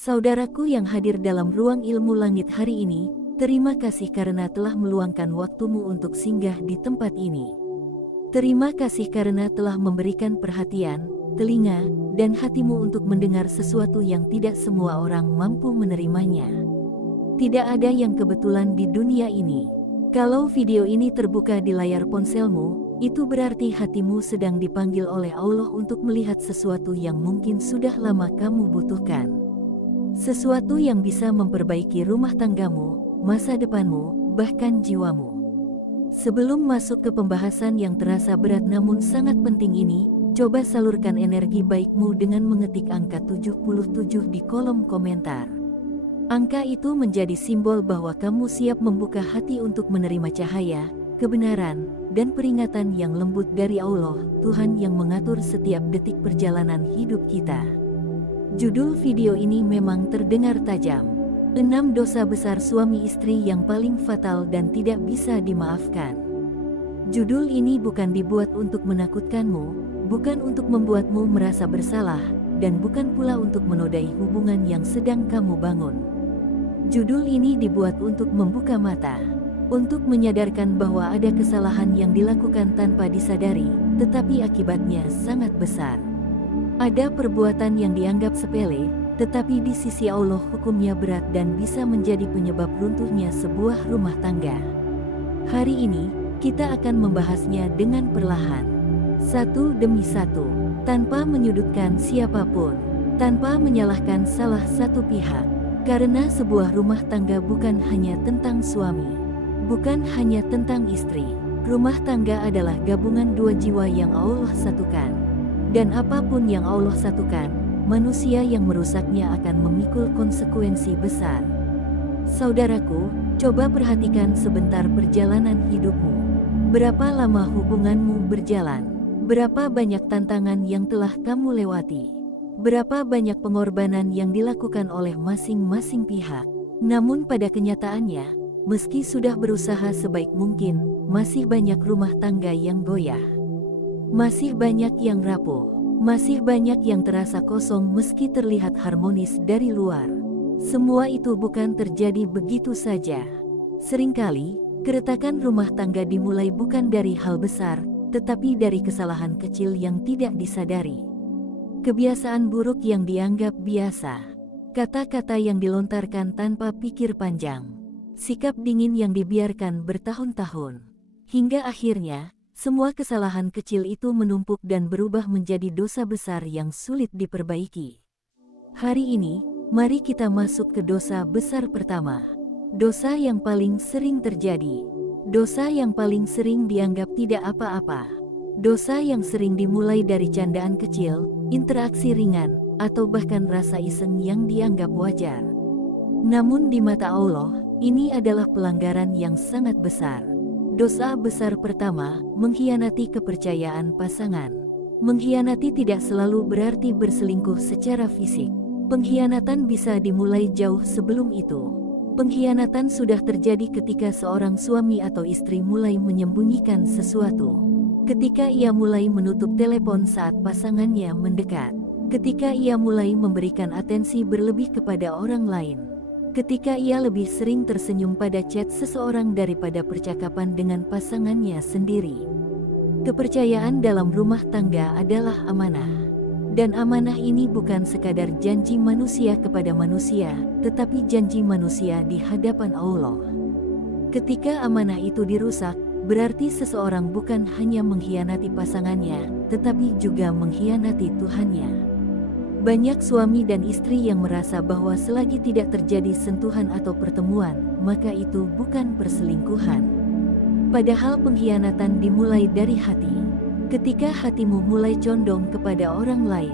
Saudaraku yang hadir dalam ruang ilmu langit hari ini, terima kasih karena telah meluangkan waktumu untuk singgah di tempat ini. Terima kasih karena telah memberikan perhatian, telinga, dan hatimu untuk mendengar sesuatu yang tidak semua orang mampu menerimanya. Tidak ada yang kebetulan di dunia ini. Kalau video ini terbuka di layar ponselmu, itu berarti hatimu sedang dipanggil oleh Allah untuk melihat sesuatu yang mungkin sudah lama kamu butuhkan. Sesuatu yang bisa memperbaiki rumah tanggamu, masa depanmu, bahkan jiwamu. Sebelum masuk ke pembahasan yang terasa berat namun sangat penting ini, coba salurkan energi baikmu dengan mengetik angka 77 di kolom komentar. Angka itu menjadi simbol bahwa kamu siap membuka hati untuk menerima cahaya, kebenaran, dan peringatan yang lembut dari Allah, Tuhan yang mengatur setiap detik perjalanan hidup kita. Judul video ini memang terdengar tajam. 6 dosa besar suami istri yang paling fatal dan tidak bisa dimaafkan. Judul ini bukan dibuat untuk menakutkanmu, bukan untuk membuatmu merasa bersalah, dan bukan pula untuk menodai hubungan yang sedang kamu bangun. Judul ini dibuat untuk membuka mata, untuk menyadarkan bahwa ada kesalahan yang dilakukan tanpa disadari, tetapi akibatnya sangat besar. Ada perbuatan yang dianggap sepele, tetapi di sisi Allah hukumnya berat dan bisa menjadi penyebab runtuhnya sebuah rumah tangga. Hari ini, kita akan membahasnya dengan perlahan. Satu demi satu, tanpa menyudutkan siapapun, tanpa menyalahkan salah satu pihak. Karena sebuah rumah tangga bukan hanya tentang suami, bukan hanya tentang istri. Rumah tangga adalah gabungan dua jiwa yang Allah satukan. Dan apapun yang Allah satukan, manusia yang merusaknya akan memikul konsekuensi besar. Saudaraku, coba perhatikan sebentar perjalanan hidupmu. Berapa lama hubunganmu berjalan? Berapa banyak tantangan yang telah kamu lewati? Berapa banyak pengorbanan yang dilakukan oleh masing-masing pihak? Namun pada kenyataannya, meski sudah berusaha sebaik mungkin, masih banyak rumah tangga yang goyah. Masih banyak yang rapuh, masih banyak yang terasa kosong meski terlihat harmonis dari luar. Semua itu bukan terjadi begitu saja. Seringkali, keretakan rumah tangga dimulai bukan dari hal besar, tetapi dari kesalahan kecil yang tidak disadari. Kebiasaan buruk yang dianggap biasa, kata-kata yang dilontarkan tanpa pikir panjang, sikap dingin yang dibiarkan bertahun-tahun, hingga akhirnya, semua kesalahan kecil itu menumpuk dan berubah menjadi dosa besar yang sulit diperbaiki. Hari ini, mari kita masuk ke dosa besar pertama. Dosa yang paling sering terjadi. Dosa yang paling sering dianggap tidak apa-apa. Dosa yang sering dimulai dari candaan kecil, interaksi ringan, atau bahkan rasa iseng yang dianggap wajar. Namun di mata Allah, ini adalah pelanggaran yang sangat besar. Dosa besar pertama, mengkhianati kepercayaan pasangan. Mengkhianati tidak selalu berarti berselingkuh secara fisik. Pengkhianatan bisa dimulai jauh sebelum itu. Pengkhianatan sudah terjadi ketika seorang suami atau istri mulai menyembunyikan sesuatu. Ketika ia mulai menutup telepon saat pasangannya mendekat. Ketika ia mulai memberikan atensi berlebih kepada orang lain. Ketika ia lebih sering tersenyum pada chat seseorang daripada percakapan dengan pasangannya sendiri. Kepercayaan dalam rumah tangga adalah amanah. Dan amanah ini bukan sekadar janji manusia kepada manusia, tetapi janji manusia di hadapan Allah. Ketika amanah itu dirusak, berarti seseorang bukan hanya mengkhianati pasangannya, tetapi juga mengkhianati Tuhannya. Banyak suami dan istri yang merasa bahwa selagi tidak terjadi sentuhan atau pertemuan, maka itu bukan perselingkuhan. Padahal pengkhianatan dimulai dari hati. Ketika hatimu mulai condong kepada orang lain.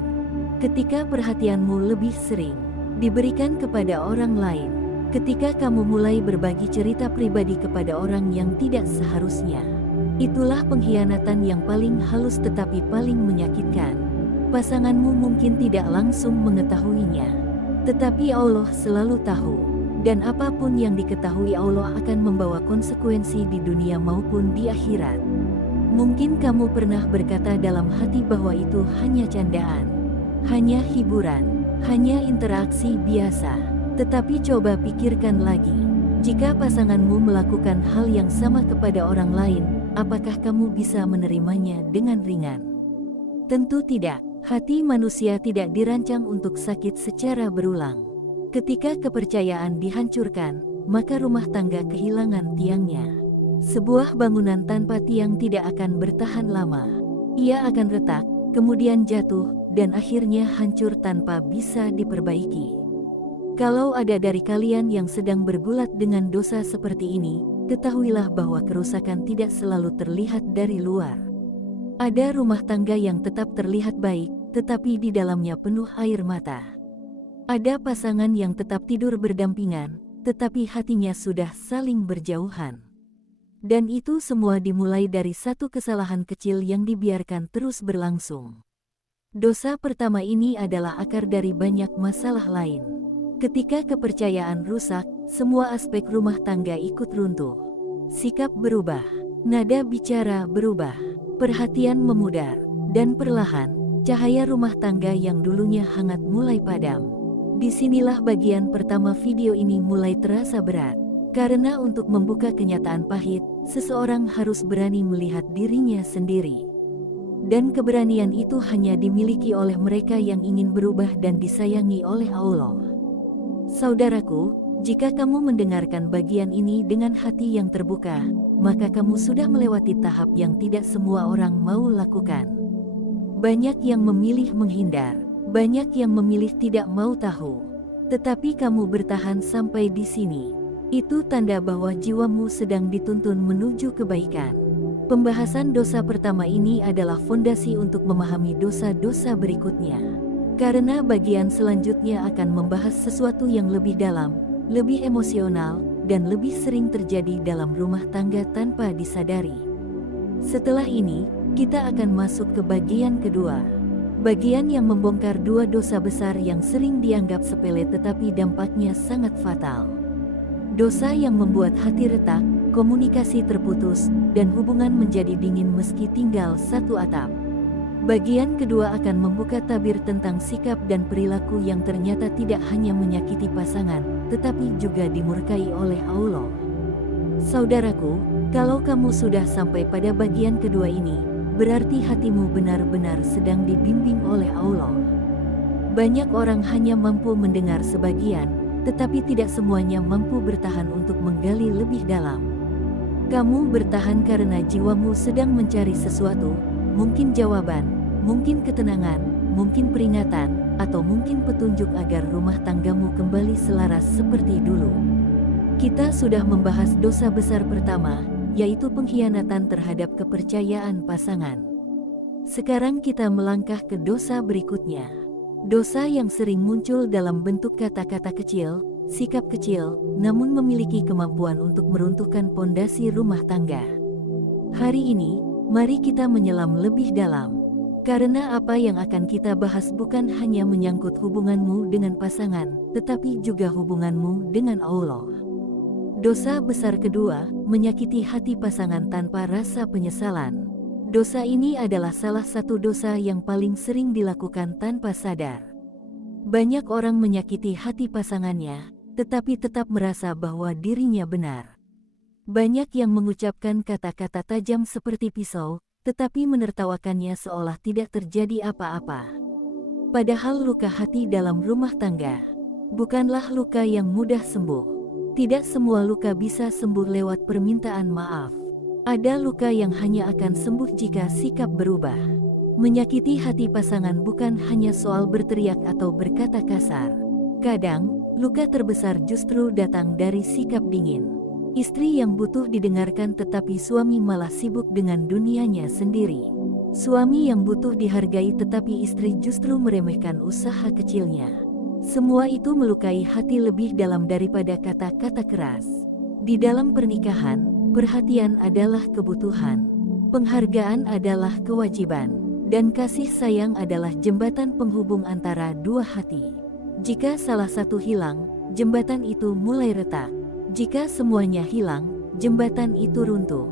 Ketika perhatianmu lebih sering diberikan kepada orang lain. Ketika kamu mulai berbagi cerita pribadi kepada orang yang tidak seharusnya. Itulah pengkhianatan yang paling halus tetapi paling menyakitkan. Pasanganmu mungkin tidak langsung mengetahuinya, tetapi Allah selalu tahu, dan apapun yang diketahui Allah akan membawa konsekuensi di dunia maupun di akhirat. Mungkin kamu pernah berkata dalam hati bahwa itu hanya candaan, hanya hiburan, hanya interaksi biasa. Tetapi coba pikirkan lagi, jika pasanganmu melakukan hal yang sama kepada orang lain, apakah kamu bisa menerimanya dengan ringan? Tentu tidak. Hati manusia tidak dirancang untuk sakit secara berulang. Ketika kepercayaan dihancurkan, maka rumah tangga kehilangan tiangnya. Sebuah bangunan tanpa tiang tidak akan bertahan lama. Ia akan retak, kemudian jatuh, dan akhirnya hancur tanpa bisa diperbaiki. Kalau ada dari kalian yang sedang bergulat dengan dosa seperti ini, ketahuilah bahwa kerusakan tidak selalu terlihat dari luar. Ada rumah tangga yang tetap terlihat baik, tetapi di dalamnya penuh air mata. Ada pasangan yang tetap tidur berdampingan, tetapi hatinya sudah saling berjauhan. Dan itu semua dimulai dari satu kesalahan kecil yang dibiarkan terus berlangsung. Dosa pertama ini adalah akar dari banyak masalah lain. Ketika kepercayaan rusak, semua aspek rumah tangga ikut runtuh. Sikap berubah, nada bicara berubah, perhatian memudar, dan perlahan, cahaya rumah tangga yang dulunya hangat mulai padam. Disinilah bagian pertama video ini mulai terasa berat. Karena untuk membuka kenyataan pahit, seseorang harus berani melihat dirinya sendiri. Dan keberanian itu hanya dimiliki oleh mereka yang ingin berubah dan disayangi oleh Allah. Saudaraku, jika kamu mendengarkan bagian ini dengan hati yang terbuka, maka kamu sudah melewati tahap yang tidak semua orang mau lakukan. Banyak yang memilih menghindar, banyak yang memilih tidak mau tahu. Tetapi kamu bertahan sampai di sini. Itu tanda bahwa jiwamu sedang dituntun menuju kebaikan. Pembahasan dosa pertama ini adalah fondasi untuk memahami dosa-dosa berikutnya. Karena bagian selanjutnya akan membahas sesuatu yang lebih dalam, lebih emosional, dan lebih sering terjadi dalam rumah tangga tanpa disadari. Setelah ini, kita akan masuk ke bagian kedua. Bagian yang membongkar dua dosa besar yang sering dianggap sepele tetapi dampaknya sangat fatal. Dosa yang membuat hati retak, komunikasi terputus, dan hubungan menjadi dingin meski tinggal satu atap. Bagian kedua akan membuka tabir tentang sikap dan perilaku yang ternyata tidak hanya menyakiti pasangan, tetapi juga dimurkai oleh Allah. Saudaraku, kalau kamu sudah sampai pada bagian kedua ini, berarti hatimu benar-benar sedang dibimbing oleh Allah. Banyak orang hanya mampu mendengar sebagian, tetapi tidak semuanya mampu bertahan untuk menggali lebih dalam. Kamu bertahan karena jiwamu sedang mencari sesuatu, mungkin jawaban, mungkin ketenangan, mungkin peringatan, atau mungkin petunjuk agar rumah tanggamu kembali selaras seperti dulu. Kita sudah membahas dosa besar pertama, yaitu pengkhianatan terhadap kepercayaan pasangan. Sekarang kita melangkah ke dosa berikutnya. Dosa yang sering muncul dalam bentuk kata-kata kecil, sikap kecil, namun memiliki kemampuan untuk meruntuhkan pondasi rumah tangga. Hari ini, mari kita menyelam lebih dalam. Karena apa yang akan kita bahas bukan hanya menyangkut hubunganmu dengan pasangan, tetapi juga hubunganmu dengan Allah. Dosa besar kedua, menyakiti hati pasangan tanpa rasa penyesalan. Dosa ini adalah salah satu dosa yang paling sering dilakukan tanpa sadar. Banyak orang menyakiti hati pasangannya, tetapi tetap merasa bahwa dirinya benar. Banyak yang mengucapkan kata-kata tajam seperti pisau, tetapi menertawakannya seolah tidak terjadi apa-apa. Padahal luka hati dalam rumah tangga bukanlah luka yang mudah sembuh. Tidak semua luka bisa sembuh lewat permintaan maaf. Ada luka yang hanya akan sembuh jika sikap berubah. Menyakiti hati pasangan bukan hanya soal berteriak atau berkata kasar. Kadang, luka terbesar justru datang dari sikap dingin. Istri yang butuh didengarkan tetapi suami malah sibuk dengan dunianya sendiri. Suami yang butuh dihargai tetapi istri justru meremehkan usaha kecilnya. Semua itu melukai hati lebih dalam daripada kata-kata keras. Di dalam pernikahan, perhatian adalah kebutuhan, penghargaan adalah kewajiban, dan kasih sayang adalah jembatan penghubung antara dua hati. Jika salah satu hilang, jembatan itu mulai retak. Jika semuanya hilang, jembatan itu runtuh.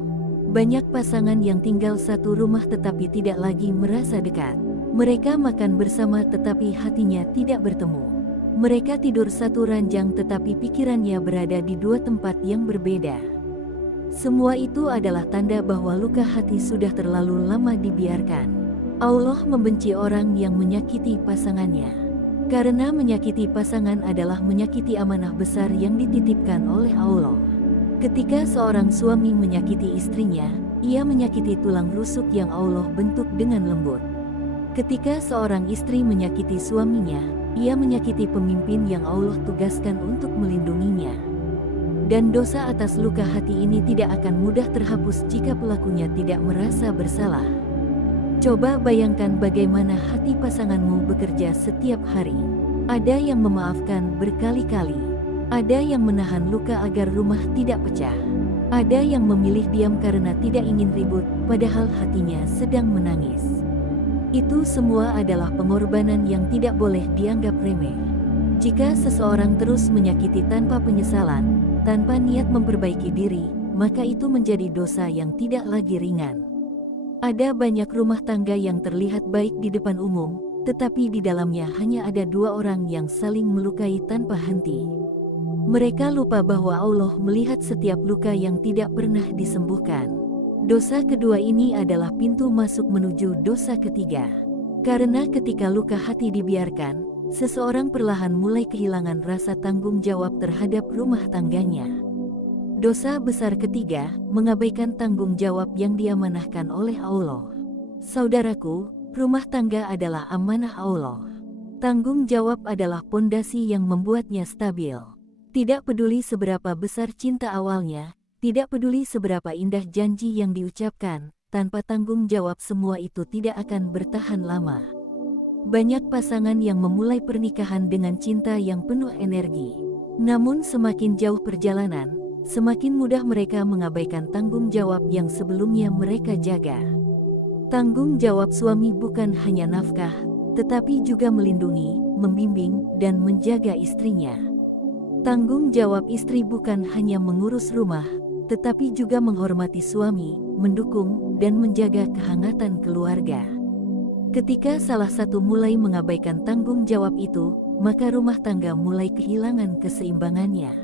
Banyak pasangan yang tinggal satu rumah tetapi tidak lagi merasa dekat. Mereka makan bersama tetapi hatinya tidak bertemu. Mereka tidur satu ranjang tetapi pikirannya berada di dua tempat yang berbeda. Semua itu adalah tanda bahwa luka hati sudah terlalu lama dibiarkan. Allah membenci orang yang menyakiti pasangannya. Karena menyakiti pasangan adalah menyakiti amanah besar yang dititipkan oleh Allah. Ketika seorang suami menyakiti istrinya, ia menyakiti tulang rusuk yang Allah bentuk dengan lembut. Ketika seorang istri menyakiti suaminya, ia menyakiti pemimpin yang Allah tugaskan untuk melindunginya. Dan dosa atas luka hati ini tidak akan mudah terhapus jika pelakunya tidak merasa bersalah. Coba bayangkan bagaimana hati pasanganmu bekerja setiap hari. Ada yang memaafkan berkali-kali. Ada yang menahan luka agar rumah tidak pecah. Ada yang memilih diam karena tidak ingin ribut, padahal hatinya sedang menangis. Itu semua adalah pengorbanan yang tidak boleh dianggap remeh. Jika seseorang terus menyakiti tanpa penyesalan, tanpa niat memperbaiki diri, maka itu menjadi dosa yang tidak lagi ringan. Ada banyak rumah tangga yang terlihat baik di depan umum, tetapi di dalamnya hanya ada dua orang yang saling melukai tanpa henti. Mereka lupa bahwa Allah melihat setiap luka yang tidak pernah disembuhkan. Dosa kedua ini adalah pintu masuk menuju dosa ketiga. Karena ketika luka hati dibiarkan, seseorang perlahan mulai kehilangan rasa tanggung jawab terhadap rumah tangganya. Dosa besar ketiga, mengabaikan tanggung jawab yang diamanahkan oleh Allah. Saudaraku, rumah tangga adalah amanah Allah. Tanggung jawab adalah pondasi yang membuatnya stabil. Tidak peduli seberapa besar cinta awalnya, tidak peduli seberapa indah janji yang diucapkan, tanpa tanggung jawab semua itu tidak akan bertahan lama. Banyak pasangan yang memulai pernikahan dengan cinta yang penuh energi. Namun semakin jauh perjalanan, semakin mudah mereka mengabaikan tanggung jawab yang sebelumnya mereka jaga. Tanggung jawab suami bukan hanya nafkah, tetapi juga melindungi, membimbing, dan menjaga istrinya. Tanggung jawab istri bukan hanya mengurus rumah, tetapi juga menghormati suami, mendukung, dan menjaga kehangatan keluarga. Ketika salah satu mulai mengabaikan tanggung jawab itu, maka rumah tangga mulai kehilangan keseimbangannya.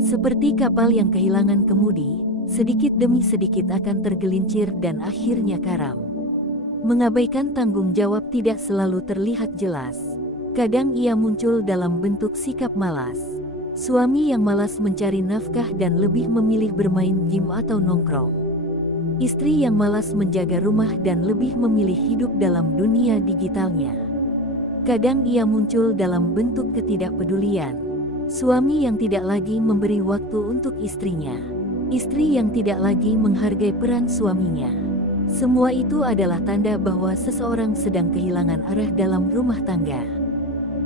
Seperti kapal yang kehilangan kemudi, sedikit demi sedikit akan tergelincir dan akhirnya karam. Mengabaikan tanggung jawab tidak selalu terlihat jelas. Kadang ia muncul dalam bentuk sikap malas. Suami yang malas mencari nafkah dan lebih memilih bermain game atau nongkrong. Istri yang malas menjaga rumah dan lebih memilih hidup dalam dunia digitalnya. Kadang ia muncul dalam bentuk ketidakpedulian. Suami yang tidak lagi memberi waktu untuk istrinya. Istri yang tidak lagi menghargai peran suaminya. Semua itu adalah tanda bahwa seseorang sedang kehilangan arah dalam rumah tangga.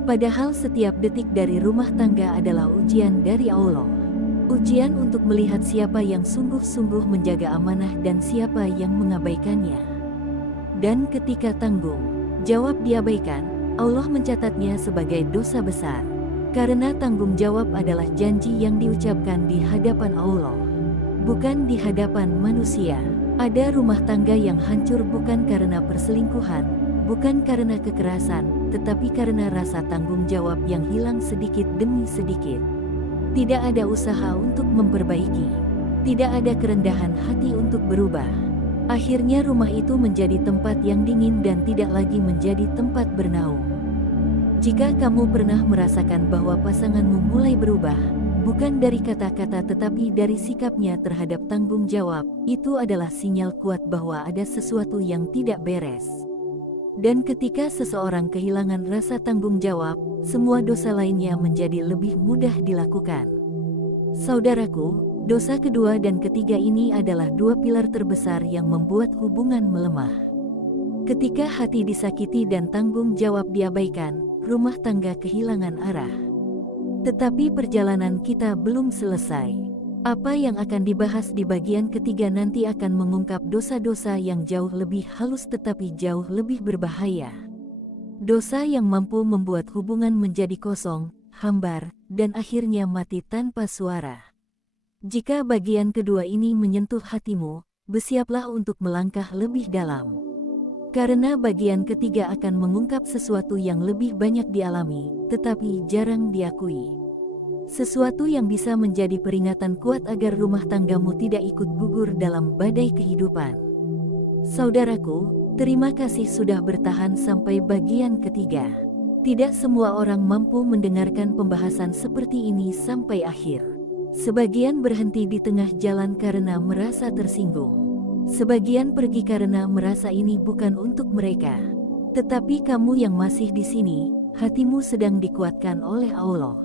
Padahal setiap detik dari rumah tangga adalah ujian dari Allah. Ujian untuk melihat siapa yang sungguh-sungguh menjaga amanah dan siapa yang mengabaikannya. Dan ketika tanggung jawab diabaikan, Allah mencatatnya sebagai dosa besar. Karena tanggung jawab adalah janji yang diucapkan di hadapan Allah, bukan di hadapan manusia. Ada rumah tangga yang hancur bukan karena perselingkuhan, bukan karena kekerasan, tetapi karena rasa tanggung jawab yang hilang sedikit demi sedikit. Tidak ada usaha untuk memperbaiki. Tidak ada kerendahan hati untuk berubah. Akhirnya rumah itu menjadi tempat yang dingin dan tidak lagi menjadi tempat bernaung. Jika kamu pernah merasakan bahwa pasanganmu mulai berubah, bukan dari kata-kata tetapi dari sikapnya terhadap tanggung jawab, itu adalah sinyal kuat bahwa ada sesuatu yang tidak beres. Dan ketika seseorang kehilangan rasa tanggung jawab, semua dosa lainnya menjadi lebih mudah dilakukan. Saudaraku, dosa kedua dan ketiga ini adalah dua pilar terbesar yang membuat hubungan melemah. Ketika hati disakiti dan tanggung jawab diabaikan, rumah tangga kehilangan arah. Tetapi perjalanan kita belum selesai. Apa yang akan dibahas di bagian ketiga nanti akan mengungkap dosa-dosa yang jauh lebih halus tetapi jauh lebih berbahaya. Dosa yang mampu membuat hubungan menjadi kosong, hambar, dan akhirnya mati tanpa suara. Jika bagian kedua ini menyentuh hatimu, bersiaplah untuk melangkah lebih dalam. Karena bagian ketiga akan mengungkap sesuatu yang lebih banyak dialami, tetapi jarang diakui. Sesuatu yang bisa menjadi peringatan kuat agar rumah tanggamu tidak ikut gugur dalam badai kehidupan. Saudaraku, terima kasih sudah bertahan sampai bagian ketiga. Tidak semua orang mampu mendengarkan pembahasan seperti ini sampai akhir. Sebagian berhenti di tengah jalan karena merasa tersinggung. Sebagian pergi karena merasa ini bukan untuk mereka. Tetapi kamu yang masih di sini, hatimu sedang dikuatkan oleh Allah.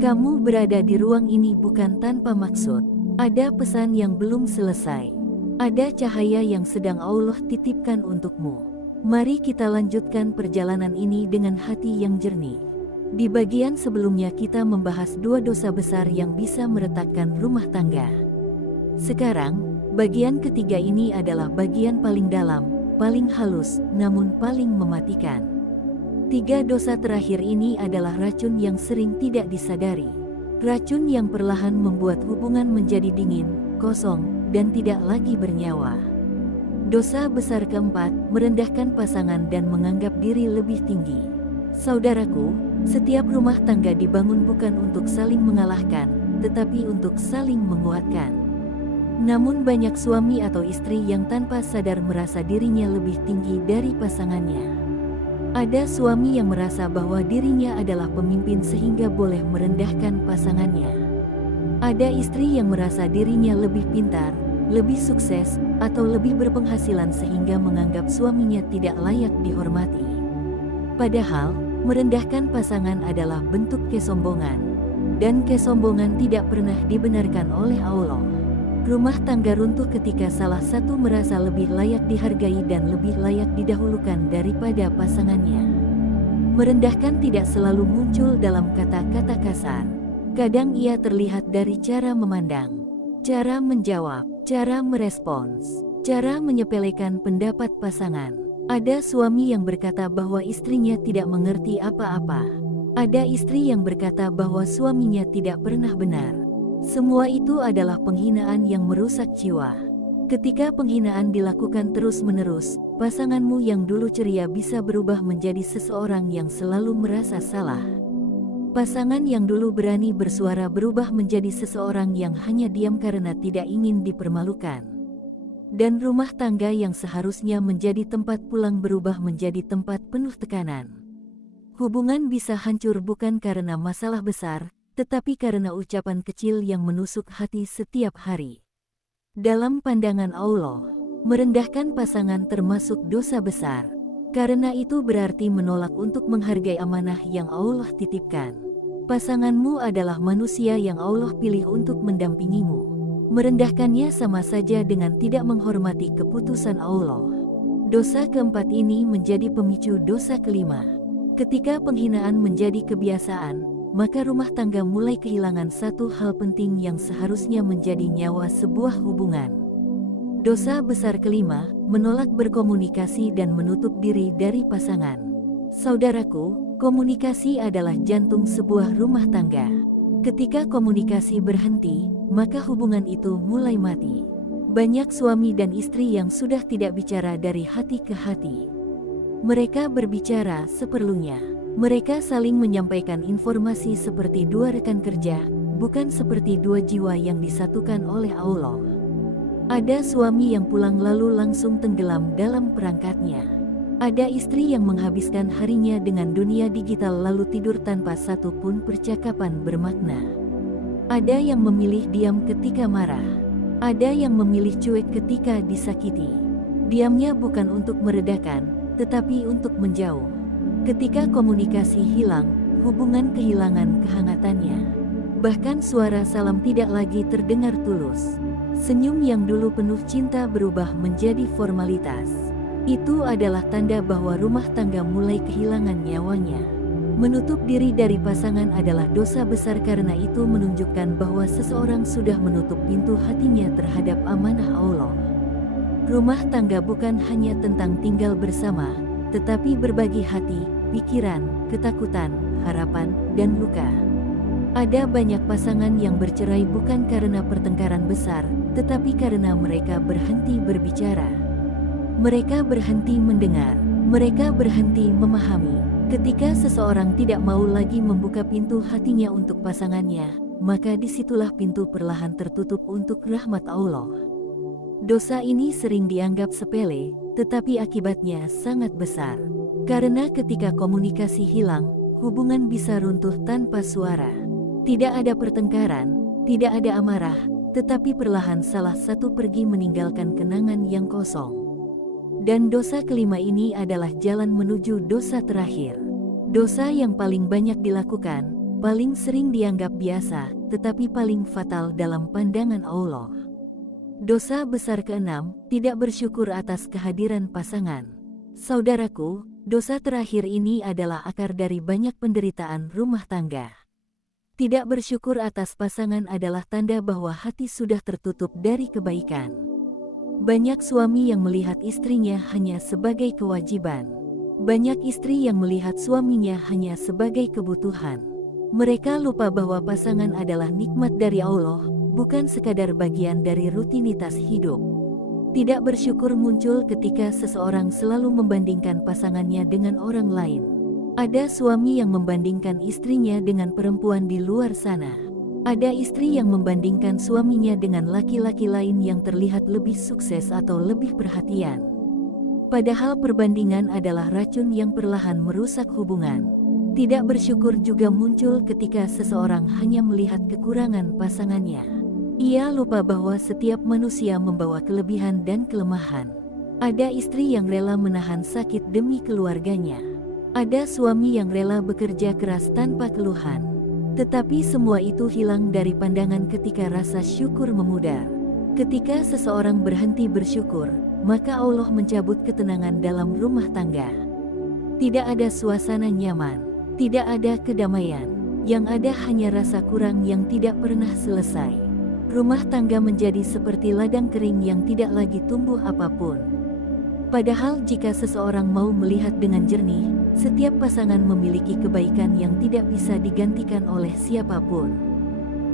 Kamu berada di ruang ini bukan tanpa maksud. Ada pesan yang belum selesai. Ada cahaya yang sedang Allah titipkan untukmu. Mari kita lanjutkan perjalanan ini dengan hati yang jernih. Di bagian sebelumnya kita membahas 2 dosa besar yang bisa meretakkan rumah tangga. Sekarang, bagian ketiga ini adalah bagian paling dalam, paling halus, namun paling mematikan. 3 dosa terakhir ini adalah racun yang sering tidak disadari. Racun yang perlahan membuat hubungan menjadi dingin, kosong, dan tidak lagi bernyawa. Dosa besar keempat, merendahkan pasangan dan menganggap diri lebih tinggi. Saudaraku, setiap rumah tangga dibangun bukan untuk saling mengalahkan, tetapi untuk saling menguatkan. Namun banyak suami atau istri yang tanpa sadar merasa dirinya lebih tinggi dari pasangannya. Ada suami yang merasa bahwa dirinya adalah pemimpin sehingga boleh merendahkan pasangannya. Ada istri yang merasa dirinya lebih pintar, lebih sukses, atau lebih berpenghasilan sehingga menganggap suaminya tidak layak dihormati. Padahal, merendahkan pasangan adalah bentuk kesombongan. Dan kesombongan tidak pernah dibenarkan oleh Allah. Rumah tangga runtuh ketika salah satu merasa lebih layak dihargai dan lebih layak didahulukan daripada pasangannya. Merendahkan tidak selalu muncul dalam kata-kata kasar. Kadang ia terlihat dari cara memandang, cara menjawab, cara merespons, cara menyepelekan pendapat pasangan. Ada suami yang berkata bahwa istrinya tidak mengerti apa-apa. Ada istri yang berkata bahwa suaminya tidak pernah benar. Semua itu adalah penghinaan yang merusak jiwa. Ketika penghinaan dilakukan terus-menerus, pasanganmu yang dulu ceria bisa berubah menjadi seseorang yang selalu merasa salah. Pasangan yang dulu berani bersuara berubah menjadi seseorang yang hanya diam karena tidak ingin dipermalukan. Dan rumah tangga yang seharusnya menjadi tempat pulang berubah menjadi tempat penuh tekanan. Hubungan bisa hancur bukan karena masalah besar, tetapi karena ucapan kecil yang menusuk hati setiap hari. Dalam pandangan Allah, merendahkan pasangan termasuk dosa besar. Karena itu berarti menolak untuk menghargai amanah yang Allah titipkan. Pasanganmu adalah manusia yang Allah pilih untuk mendampingimu. Merendahkannya sama saja dengan tidak menghormati keputusan Allah. Dosa keempat ini menjadi pemicu dosa kelima. Ketika penghinaan menjadi kebiasaan, maka rumah tangga mulai kehilangan satu hal penting yang seharusnya menjadi nyawa sebuah hubungan. Dosa besar kelima, menolak berkomunikasi dan menutup diri dari pasangan. Saudaraku, komunikasi adalah jantung sebuah rumah tangga. Ketika komunikasi berhenti, maka hubungan itu mulai mati. Banyak suami dan istri yang sudah tidak bicara dari hati ke hati. Mereka berbicara seperlunya. Mereka saling menyampaikan informasi seperti 2 rekan kerja, bukan seperti 2 jiwa yang disatukan oleh Allah. Ada suami yang pulang lalu langsung tenggelam dalam perangkatnya. Ada istri yang menghabiskan harinya dengan dunia digital lalu tidur tanpa satu pun percakapan bermakna. Ada yang memilih diam ketika marah. Ada yang memilih cuek ketika disakiti. Diamnya bukan untuk meredakan, tetapi untuk menjauh. Ketika komunikasi hilang, hubungan kehilangan kehangatannya. Bahkan suara salam tidak lagi terdengar tulus. Senyum yang dulu penuh cinta berubah menjadi formalitas. Itu adalah tanda bahwa rumah tangga mulai kehilangan nyawanya. Menutup diri dari pasangan adalah dosa besar karena itu menunjukkan bahwa seseorang sudah menutup pintu hatinya terhadap amanah Allah. Rumah tangga bukan hanya tentang tinggal bersama, tetapi berbagi hati, pikiran, ketakutan, harapan, dan luka. Ada banyak pasangan yang bercerai bukan karena pertengkaran besar, tetapi karena mereka berhenti berbicara. Mereka berhenti mendengar, mereka berhenti memahami. Ketika seseorang tidak mau lagi membuka pintu hatinya untuk pasangannya, maka disitulah pintu perlahan tertutup untuk rahmat Allah. Dosa ini sering dianggap sepele, tetapi akibatnya sangat besar. Karena ketika komunikasi hilang, hubungan bisa runtuh tanpa suara. Tidak ada pertengkaran, tidak ada amarah, tetapi perlahan salah satu pergi meninggalkan kenangan yang kosong. Dan dosa kelima ini adalah jalan menuju dosa terakhir. Dosa yang paling banyak dilakukan, paling sering dianggap biasa, tetapi paling fatal dalam pandangan Allah. Dosa besar keenam, tidak bersyukur atas kehadiran pasangan. Saudaraku, dosa terakhir ini adalah akar dari banyak penderitaan rumah tangga. Tidak bersyukur atas pasangan adalah tanda bahwa hati sudah tertutup dari kebaikan. Banyak suami yang melihat istrinya hanya sebagai kewajiban. Banyak istri yang melihat suaminya hanya sebagai kebutuhan. Mereka lupa bahwa pasangan adalah nikmat dari Allah, bukan sekadar bagian dari rutinitas hidup. Tidak bersyukur muncul ketika seseorang selalu membandingkan pasangannya dengan orang lain. Ada suami yang membandingkan istrinya dengan perempuan di luar sana. Ada istri yang membandingkan suaminya dengan laki-laki lain yang terlihat lebih sukses atau lebih perhatian. Padahal perbandingan adalah racun yang perlahan merusak hubungan. Tidak bersyukur juga muncul ketika seseorang hanya melihat kekurangan pasangannya. Ia lupa bahwa setiap manusia membawa kelebihan dan kelemahan. Ada istri yang rela menahan sakit demi keluarganya. Ada suami yang rela bekerja keras tanpa keluhan. Tetapi semua itu hilang dari pandangan ketika rasa syukur memudar. Ketika seseorang berhenti bersyukur, maka Allah mencabut ketenangan dalam rumah tangga. Tidak ada suasana nyaman. Tidak ada kedamaian, yang ada hanya rasa kurang yang tidak pernah selesai. Rumah tangga menjadi seperti ladang kering yang tidak lagi tumbuh apapun. Padahal jika seseorang mau melihat dengan jernih, setiap pasangan memiliki kebaikan yang tidak bisa digantikan oleh siapapun.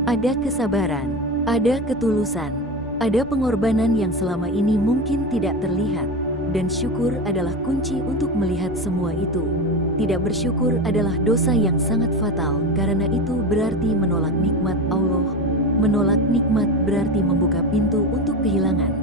Ada kesabaran, ada ketulusan, ada pengorbanan yang selama ini mungkin tidak terlihat, dan syukur adalah kunci untuk melihat semua itu. Tidak bersyukur adalah dosa yang sangat fatal, karena itu berarti menolak nikmat Allah. Menolak nikmat berarti membuka pintu untuk kehilangan.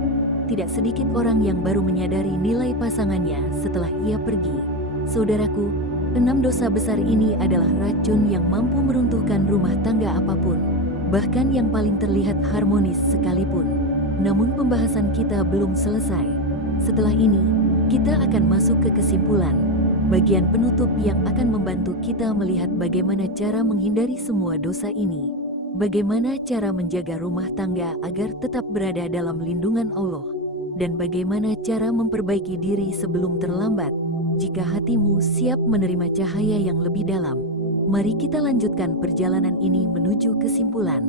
Tidak sedikit orang yang baru menyadari nilai pasangannya setelah ia pergi. Saudaraku, 6 dosa besar ini adalah racun yang mampu meruntuhkan rumah tangga apapun, bahkan yang paling terlihat harmonis sekalipun. Namun pembahasan kita belum selesai. Setelah ini, kita akan masuk ke kesimpulan. Bagian penutup yang akan membantu kita melihat bagaimana cara menghindari semua dosa ini. Bagaimana cara menjaga rumah tangga agar tetap berada dalam lindungan Allah. Dan bagaimana cara memperbaiki diri sebelum terlambat. Jika hatimu siap menerima cahaya yang lebih dalam, mari kita lanjutkan perjalanan ini menuju kesimpulan.